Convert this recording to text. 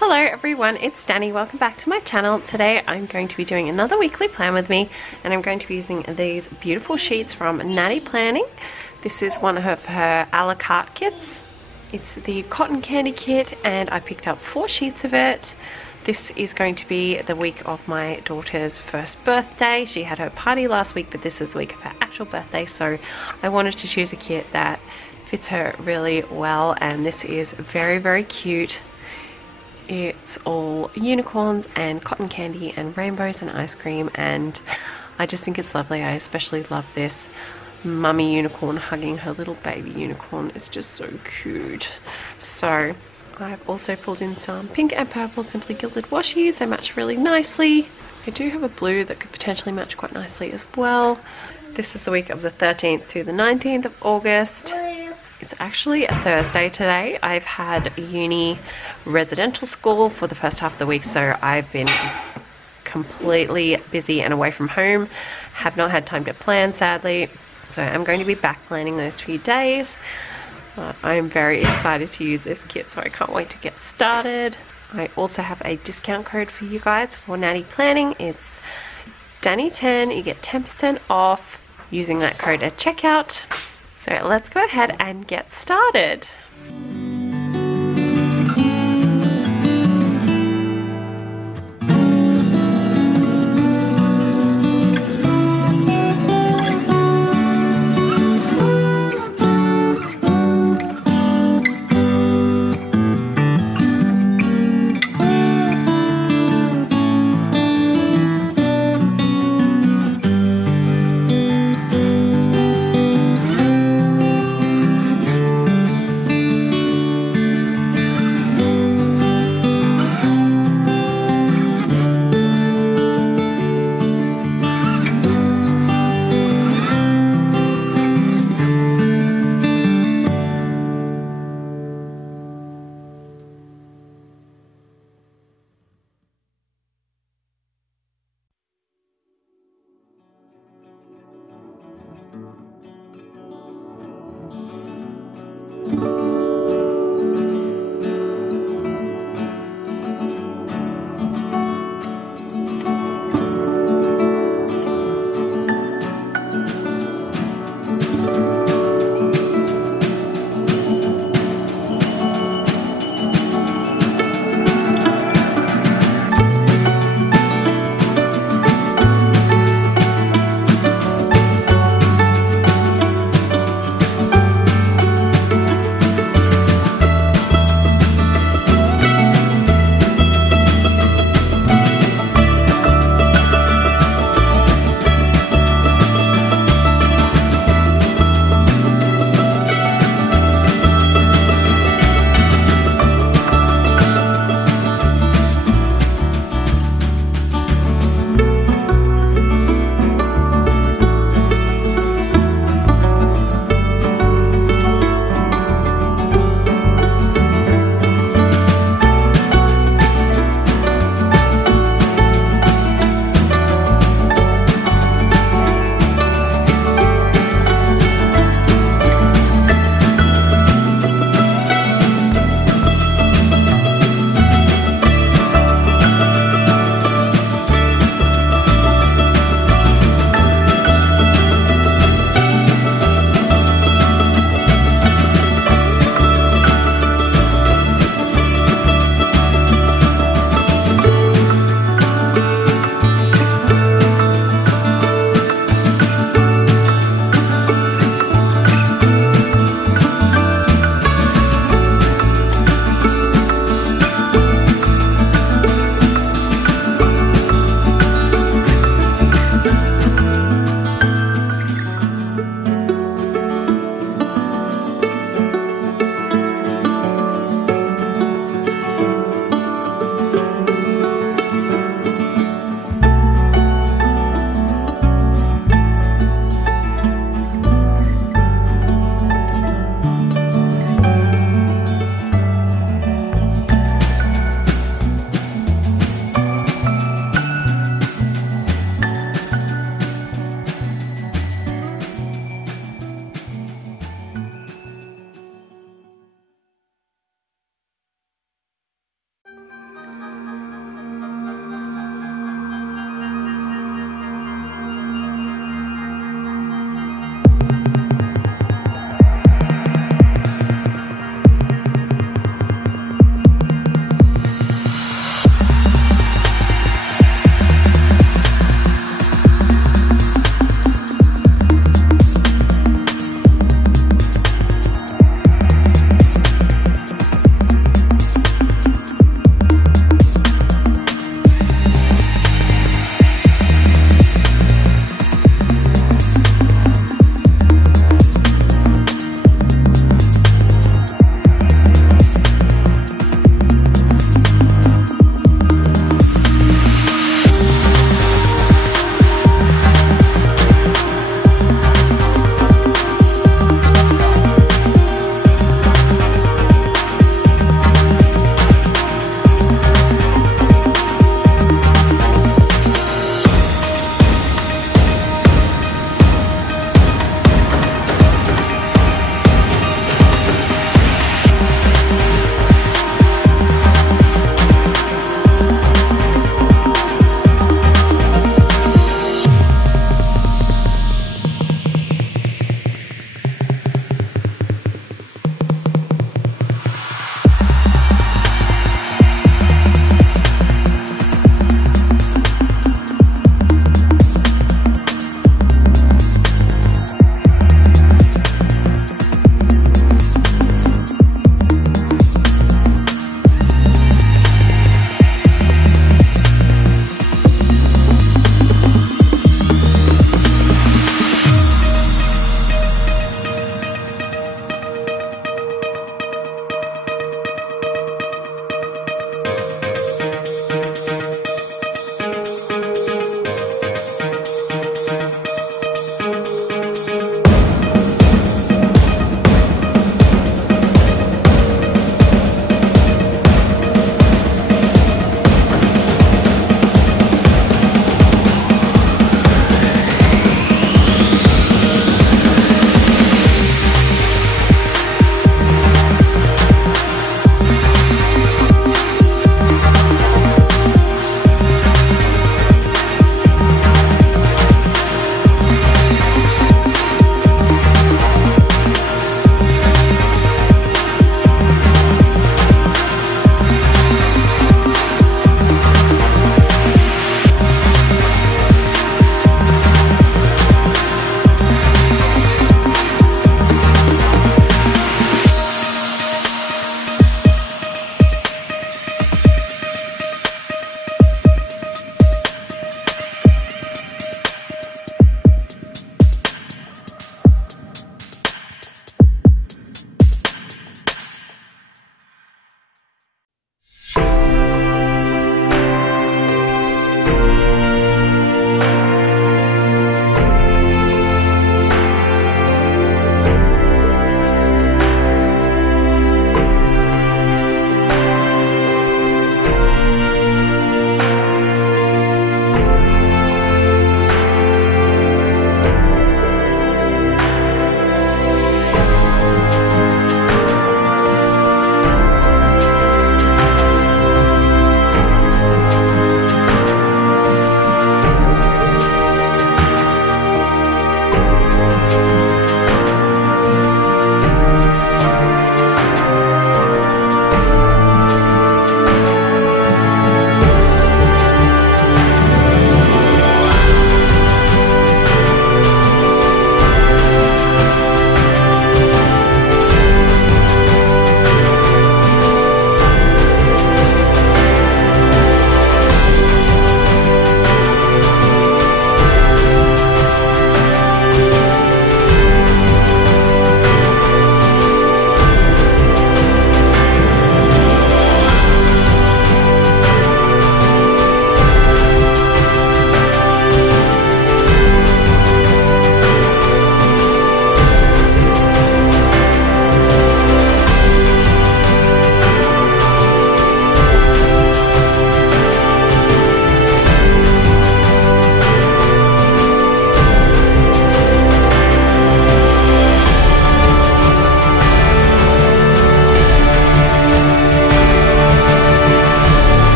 Hello everyone, it's Danny. Welcome back to my channel. Today I'm going to be doing another weekly plan with me, and I'm going to be using these beautiful sheets from Nati Planning. This is one of her a la carte kits. It's the cotton candy kit, and I picked up 4 sheets of it. This is going to be the week of my daughter's first birthday. She had her party last week, but this is the week of her actual birthday, so I wanted to choose a kit that fits her really well, and this is very, very cute. It's all unicorns and cotton candy and rainbows and ice cream, and I just think it's lovely. I especially love this mummy unicorn hugging her little baby unicorn. It's just so cute. So I've also pulled in some pink and purple Simply Gilded washies. They match really nicely. I do have a blue that could potentially match quite nicely as well. This is the week of the 13th to the 19th of August. It's actually a Thursday today. I've had uni residential school for the first half of the week, so I've been completely busy and away from home. Have not had time to plan, sadly. So I'm going to be back planning those few days. But I'm very excited to use this kit, so I can't wait to get started. I also have a discount code for you guys for Nati Planning. It's Danni10. You get 10% off using that code at checkout. So let's go ahead and get started.